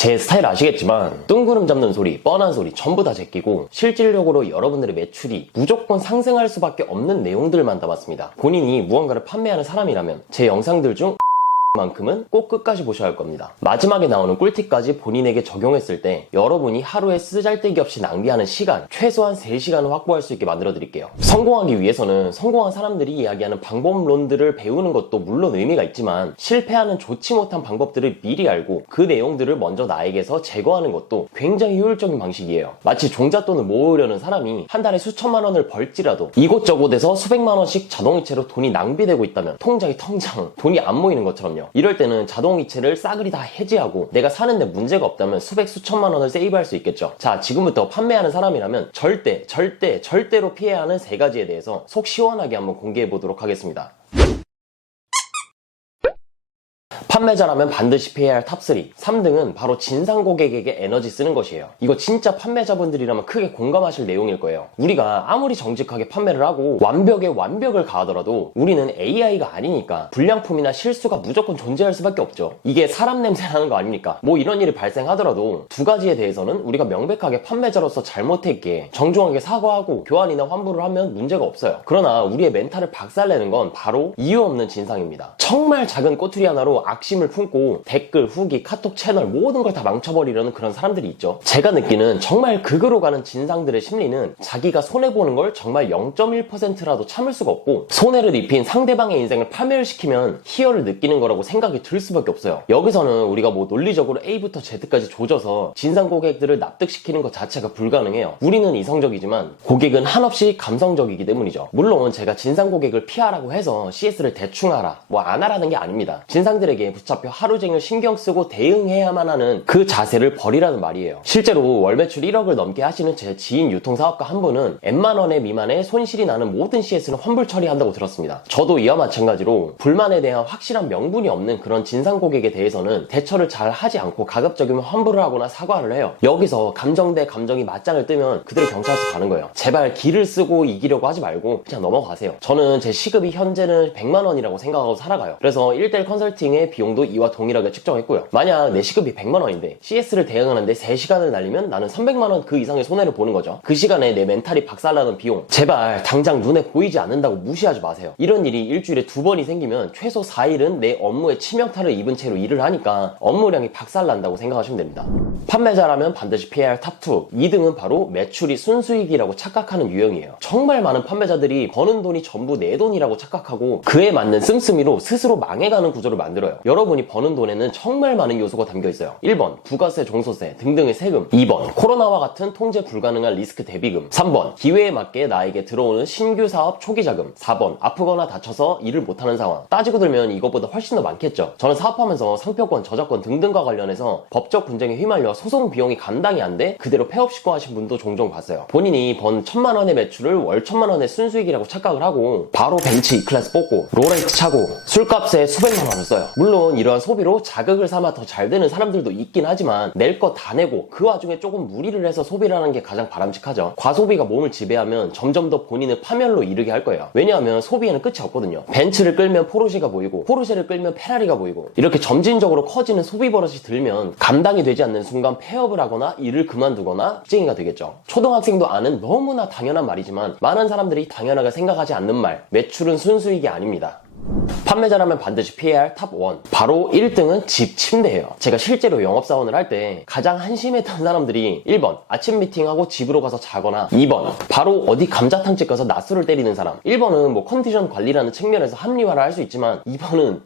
제 스타일 아시겠지만 뜬구름 잡는 소리, 뻔한 소리 전부 다 제끼고 실질적으로 여러분들의 매출이 무조건 상승할 수밖에 없는 내용들만 담았습니다. 본인이 무언가를 판매하는 사람이라면 제 영상들 중 만큼은 꼭 끝까지 보셔야 할 겁니다. 마지막에 나오는 꿀팁까지 본인에게 적용했을 때 여러분이 하루에 쓰잘데기 없이 낭비하는 시간 최소한 3시간을 확보할 수 있게 만들어 드릴게요. 성공하기 위해서는 성공한 사람들이 이야기하는 방법론들을 배우는 것도 물론 의미가 있지만 실패하는 좋지 못한 방법들을 미리 알고 그 내용들을 먼저 나에게서 제거하는 것도 굉장히 효율적인 방식이에요. 마치 종잣돈을 모으려는 사람이 한 달에 수천만 원을 벌지라도 이곳저곳에서 수백만 원씩 자동이체로 돈이 낭비되고 있다면 통장이 텅장 돈이 안 모이는 것처럼요. 이럴 때는 자동이체를 싸그리 다 해지하고 내가 사는데 문제가 없다면 수백 수천만 원을 세이브할 수 있겠죠. 자, 지금부터 판매하는 사람이라면 절대로 피해야 하는 3가지에 대해서 속 시원하게 한번 공개해 보도록 하겠습니다. 판매자라면 반드시 피해야 할 탑3. 3등은 바로 진상 고객에게 에너지 쓰는 것이에요. 이거 진짜 판매자분들이라면 크게 공감하실 내용일 거예요. 우리가 아무리 정직하게 판매를 하고 완벽에 완벽을 가하더라도 우리는 AI가 아니니까 불량품이나 실수가 무조건 존재할 수밖에 없죠. 이게 사람 냄새 나는 거 아닙니까? 뭐 이런 일이 발생하더라도 2가지에 대해서는 우리가 명백하게 판매자로서 잘못했기에 정중하게 사과하고 교환이나 환불을 하면 문제가 없어요. 그러나 우리의 멘탈을 박살내는 건 바로 이유 없는 진상입니다. 정말 작은 꼬투리 하나로 악심을 품고 댓글, 후기, 카톡 채널 모든 걸 다 망쳐버리려는 그런 사람들이 있죠. 제가 느끼는 정말 극으로 가는 진상들의 심리는 자기가 손해보는 걸 정말 0.1%라도 참을 수가 없고 손해를 입힌 상대방의 인생을 파멸시키면 희열을 느끼는 거라고 생각이 들 수밖에 없어요. 여기서는 우리가 뭐 논리적으로 A부터 Z까지 조져서 진상 고객들을 납득시키는 것 자체가 불가능해요. 우리는 이성적이지만 고객은 한없이 감성적이기 때문이죠. 물론 제가 진상 고객을 피하라고 해서 CS를 대충 하라, 뭐 안 하라는 게 아닙니다. 진상들에게 붙잡혀 하루 종일 신경 쓰고 대응해야만 하는 그 자세를 버리라는 말이에요. 실제로 월 매출 1억을 넘게 하시는 제 지인 유통사업가 한 분은 N만 원의 미만의 손실이 나는 모든 CS는 환불 처리한다고 들었습니다. 저도 이와 마찬가지로 불만에 대한 확실한 명분이 없는 그런 진상 고객에 대해서는 대처를 잘 하지 않고 가급적이면 환불을 하거나 사과를 해요. 여기서 감정 대 감정이 맞짱을 뜨면 그대로 경찰서 가는 거예요. 제발 기를 쓰고 이기려고 하지 말고 그냥 넘어가세요. 저는 제 시급이 현재는 100만 원이라고 생각하고 살아가요. 그래서 1대1 컨설팅의 비용도 이와 동일하게 측정했고요. 만약 내 시급이 100만 원인데 CS를 대응하는데 3시간을 날리면 나는 300만 원 그 이상의 손해를 보는 거죠. 그 시간에 내 멘탈이 박살나는 비용 제발 당장 눈에 보이지 않는다고 무시하지 마세요. 이런 일이 일주일에 2번이 생기면 최소 4일은 내 업무에 치명타를 입은 채로 일을 하니까 업무량이 박살난다고 생각하시면 됩니다. 판매자라면 반드시 피해야 할 탑2. 2등은 바로 매출이 순수익이라고 착각하는 유형이에요. 정말 많은 판매자들이 버는 돈이 전부 내 돈이라고 착각하고 그에 맞는 씀씀이로 스스로 망해가는 구조를 만들어요. 여러분이 버는 돈에는 정말 많은 요소가 담겨 있어요. 1번 부가세, 종소세 등등의 세금, 2번 코로나와 같은 통제 불가능한 리스크 대비금, 3번 기회에 맞게 나에게 들어오는 신규 사업 초기 자금, 4번 아프거나 다쳐서 일을 못하는 상황. 따지고 들면 이것보다 훨씬 더 많겠죠. 저는 사업하면서 상표권, 저작권 등등과 관련해서 법적 분쟁에 휘말려 소송 비용이 감당이 안 돼 그대로 폐업시켜 하신 분도 종종 봤어요. 본인이 번 1000만 원의 매출을 월 1000만 원의 순수익이라고 착각을 하고 바로 벤츠 E클래스 뽑고 롤렉스 차고 술값에 수백만 원을 써요. 물론 이러한 소비로 자극을 삼아 더 잘 되는 사람들도 있긴 하지만 낼 거 다 내고 그 와중에 조금 무리를 해서 소비를 하는 게 가장 바람직하죠. 과소비가 몸을 지배하면 점점 더 본인을 파멸로 이르게 할 거예요. 왜냐하면 소비에는 끝이 없거든요. 벤츠를 끌면 포르쉐가 보이고 포르쉐를 끌면 페라리가 보이고 이렇게 점진적으로 커지는 소비 버릇이 들면 감당이 되지 않는 순간 폐업을 하거나 일을 그만두거나 빚쟁이가 되겠죠. 초등학생도 아는 너무나 당연한 말이지만 많은 사람들이 당연하게 생각하지 않는 말, 매출은 순수익이 아닙니다. 판매자라면 반드시 피해야 할 탑1. 바로 1등은 집 침대예요. 제가 실제로 영업사원을 할 때 가장 한심했던 사람들이 1번 아침 미팅하고 집으로 가서 자거나 2번 바로 어디 감자탕집 가서 낮술을 때리는 사람. 1번은 뭐 컨디션 관리라는 측면에서 합리화를 할 수 있지만 2번은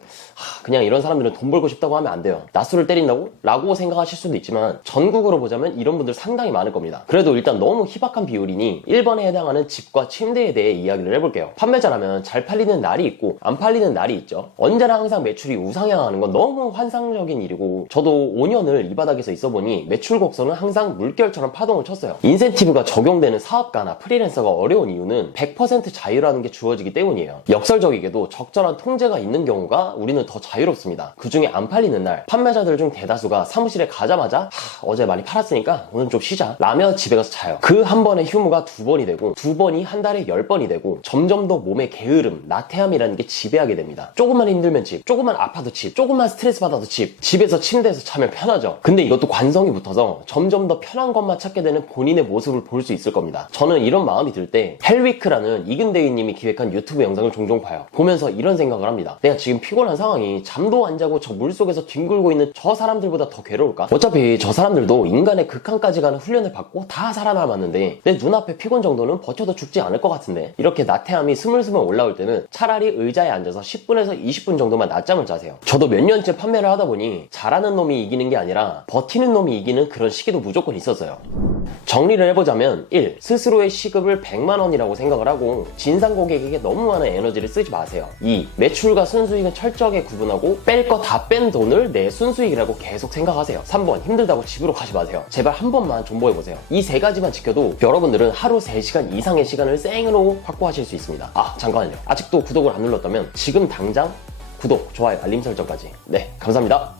그냥 이런 사람들은 돈 벌고 싶다고 하면 안 돼요. 낮술을 때린다고? 라고 생각하실 수도 있지만 전국으로 보자면 이런 분들 상당히 많을 겁니다. 그래도 일단 너무 희박한 비율이니 1번에 해당하는 집과 침대에 대해 이야기를 해볼게요. 판매자라면 잘 팔리는 날이 있고 안 팔리는 날이 있죠. 언제나 항상 매출이 우상향하는 건 너무 환상적인 일이고 저도 5년을 이 바닥에서 있어보니 매출 곡선은 항상 물결처럼 파동을 쳤어요. 인센티브가 적용되는 사업가나 프리랜서가 어려운 이유는 100% 자유라는 게 주어지기 때문이에요. 역설적이게도 적절한 통제가 있는 경우가 우리는 더 자유롭습니다. 그 중에 안 팔리는 날 판매자들 중 대다수가 사무실에 가자마자 어제 많이 팔았으니까 오늘 좀 쉬자 라며 집에 가서 자요. 그 한 번의 휴무가 2번이 되고 2번이 한 달에 10번이 되고 점점 더 몸의 게으름, 나태함이라는 게 지배 지배하게 됩니다. 조금만 힘들면 집, 조금만 아파도 집, 조금만 스트레스 받아도 집, 집에서 침대에서 자면 편하죠. 근데 이것도 관성이 붙어서 점점 더 편한 것만 찾게 되는 본인의 모습을 볼 수 있을 겁니다. 저는 이런 마음이 들 때 헬위크라는 이근대위님이 기획한 유튜브 영상을 종종 봐요. 보면서 이런 생각을 합니다. 내가 지금 피곤한 상황이 잠도 안 자고 저 물속에서 뒹굴고 있는 저 사람들보다 더 괴로울까? 어차피 저 사람들도 인간의 극한까지 가는 훈련을 받고 다 살아남았는데 내 눈앞에 피곤 정도는 버텨도 죽지 않을 것 같은데, 이렇게 나태함이 스물스물 올라올 때는 차라리 의자에 앉아서 10분에서 20분 정도만 낮잠을 자세요. 저도 몇 년째 판매를 하다 보니 잘하는 놈이 이기는 게 아니라 버티는 놈이 이기는 그런 시기도 무조건 있었어요. 정리를 해보자면 1. 스스로의 시급을 100만원이라고 생각을 하고 진상 고객에게 너무 많은 에너지를 쓰지 마세요. 2. 매출과 순수익은 철저하게 구분하고 뺄 거 다 뺀 돈을 내 순수익이라고 계속 생각하세요. 3번. 힘들다고 집으로 가지 마세요. 제발 한 번만 존버해보세요. 이 세 가지만 지켜도 여러분들은 하루 3시간 이상의 시간을 생으로 확보하실 수 있습니다. 아, 잠깐만요. 아직도 구독을 안 눌렀다면 지금 당장 구독, 좋아요, 알림 설정까지. 네, 감사합니다.